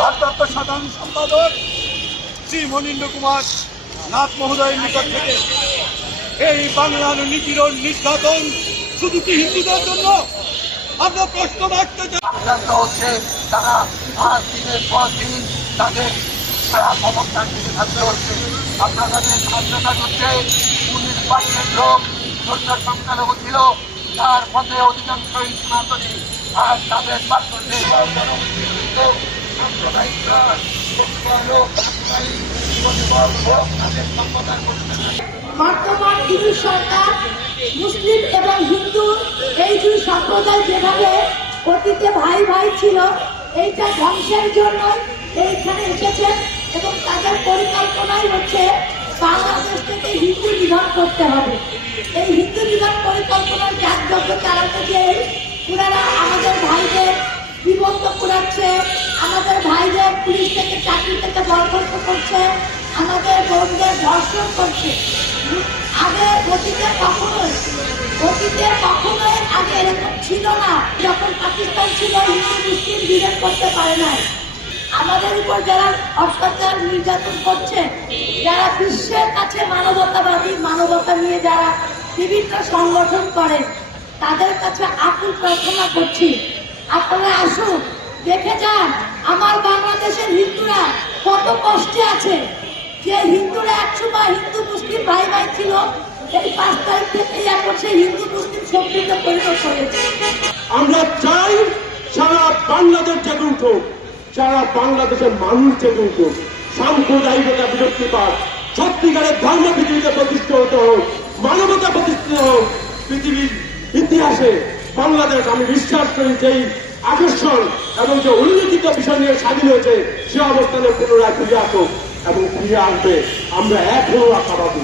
ভারপ্রাপ্ত সাধারণ সম্পাদক শ্রী মনীন্দ্র কুমার নাথ মহোদয়ের নিকট থেকে এই বাংলার নিপীড়ন নির্যাতন শুধু কি হিন্দুদের জন্য আমরা প্রশ্ন রাখতে চাই। হচ্ছে তারা আর দিনের পর দিন তাদের অবস্থান থেকে থাকতে হচ্ছে। আপনারা তাদের সাহায্যতা করছে 19% লোক সরকার সংখ্যালঘু ছিল, তার মধ্যে অধিকাংশই সনাতনী, আর তাদের পার্শ্বদের বর্তমান হিন্দু সরকার মুসলিম এবং হিন্দু এই দুই সম্প্রদায় যেভাবে অতীতে ভাই ভাই ছিল, এইটা ধ্বংসের জন্য এইখানে এসেছেন এবং তাদের পরিকল্পনাই হচ্ছে বাংলাদেশ থেকে হিন্দু নিধন করতে হবে। এই হিন্দু নিধন পরিকল্পনার যাগযজ্ঞ চালাতে গিয়ে ওনারা আমাদের ভাইদের জীবন্ত পুরাচ্ছে, আমাদের ভাইদের পুলিশ থেকে চাকরি থেকে বরখাস্ত করছে, আমাদের বোনদের ধর্ষণ করছে। আগে অতীতে কখনোই আগে এরকম ছিল না। যখন পাকিস্তান ছিল হিন্দু মুসলিম বিভেদ করতে পারে নাই। আমাদের উপর যারা অত্যাচার নির্যাতন করছে, যারা বিশ্বের কাছে মানবতাবাদী, মানবতা নিয়ে যারা বিভিন্ন সংগঠন করেন, তাদের কাছে আকুল প্রার্থনা করছি, আপনারা আসুন, দেখে যান আমার বাংলাদেশের হিন্দুরা কত কষ্টে আছে। যে হিন্দুরা একসময় হিন্দু মুসলিম ভাই ভাই ছিল, এই 5 তারিখ থেকে এখন সেই হিন্দু মুসলিম সম্পৃক্ত পরিণত হয়েছে। আমরা চাই সারা বাংলাদেশ জেগে উঠুক, সারা বাংলাদেশের মানুষ জেগে উঠুক, সাম্প্রদায়িকতা বিরক্তি পাক, সত্যিকারের ধর্ম পৃথিবীতে প্রতিষ্ঠিত হতে হোক, মানবতা প্রতিষ্ঠিত হোক। পৃথিবীর ইতিহাসে বাংলাদেশ, আমি বিশ্বাস করি, যেই আকর্ষণ এবং যে উল্লেখিত বিষয় নিয়ে স্বাধীন হয়েছে, সে অবস্থানে পুনরায় ফিরে আসুক এবং ফিরে আসবে। আমরা এখনো আশাবাদী।